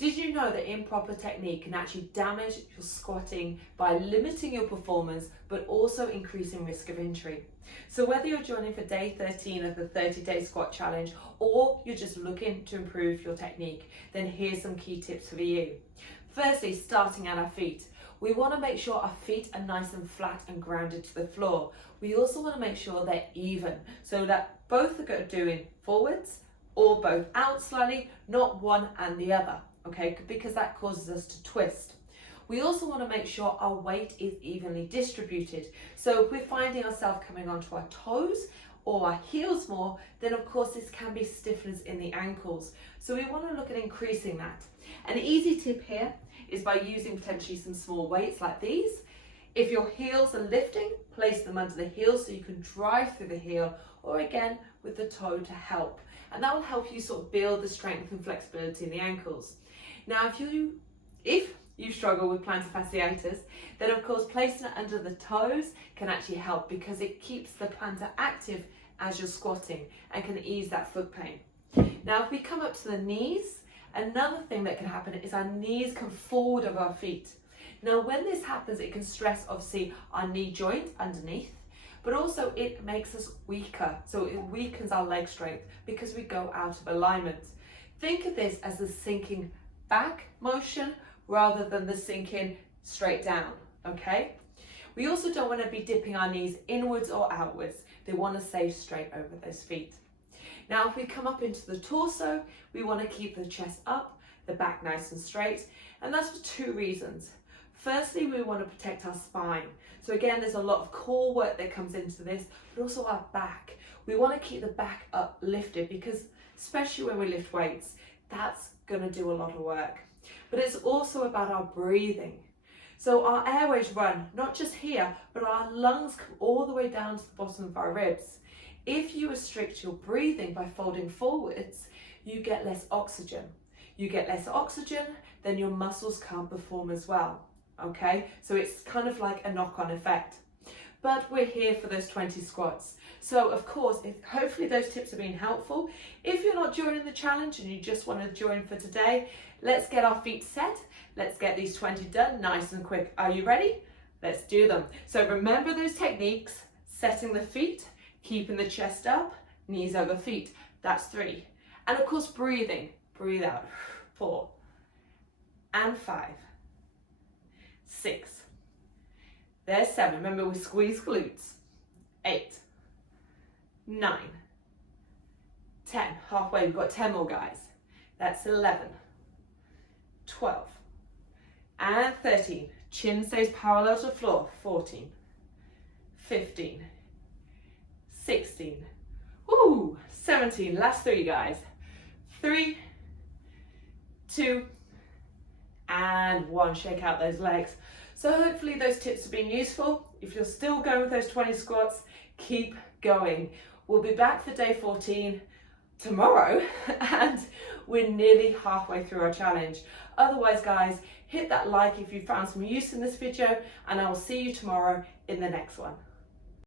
Did you know that improper technique can actually damage your squatting by limiting your performance, but also increasing risk of injury? So whether you're joining for day 13 of the 30-day squat challenge, or you're just looking to improve your technique, then here's some key tips for you. Firstly, starting at our feet. We want to make sure our feet are nice and flat and grounded to the floor. We also want to make sure they're even, so that both are doing forwards or both out slightly, not one and the other, okay? Because that causes us to twist. We also want to make sure our weight is evenly distributed. So if we're finding ourselves coming onto our toes or our heels more, then of course this can be stiffness in the ankles. So we want to look at increasing that. An easy tip here is by using potentially some small weights like these. If your heels are lifting, place them under the heel so you can drive through the heel, or again with the toe to help. And that will help you sort of build the strength and flexibility in the ankles. Now if you struggle with plantar fasciitis, then of course placing it under the toes can actually help, because it keeps the plantar active as you're squatting and can ease that foot pain. Now if we come up to the knees, another thing that can happen is our knees come forward of our feet. Now when this happens, it can stress obviously our knee joint underneath, but also it makes us weaker. So it weakens our leg strength because we go out of alignment. Think of this as the sinking back motion rather than the sinking straight down, okay? We also don't want to be dipping our knees inwards or outwards. They want to stay straight over those feet. Now if we come up into the torso, we want to keep the chest up, the back nice and straight, and that's for two reasons. Firstly, we want to protect our spine. So again, there's a lot of core work that comes into this, but also our back. We want to keep the back uplifted because especially when we lift weights, that's going to do a lot of work. But it's also about our breathing. So our airways run, not just here, but our lungs come all the way down to the bottom of our ribs. If you restrict your breathing by folding forwards, you get less oxygen. You get less oxygen, then your muscles can't perform as well, okay? So it's kind of like a knock-on effect. But we're here for those 20 squats. So of course, hopefully those tips have been helpful. If you're not joining the challenge and you just want to join for today, let's get our feet set. Let's get these 20 done nice and quick. Are you ready? Let's do them. So remember those techniques: setting the feet, keeping the chest up, knees over feet. That's 3. And of course, breathing. Breathe out. 4 and 5, 6. There's 7. Remember, we squeeze glutes. 8, 9, 10. Halfway, we've got 10 more, guys. That's 11, 12, and 13. Chin stays parallel to the floor. 14, 15, 16, woo, 17. Last 3, guys. 3, 2, and 1. Shake out those legs. So hopefully those tips have been useful. If you're still going with those 20 squats, keep going. We'll be back for day 14 tomorrow, and we're nearly halfway through our challenge. Otherwise, guys, hit that like if you found some use in this video, and I will see you tomorrow in the next one.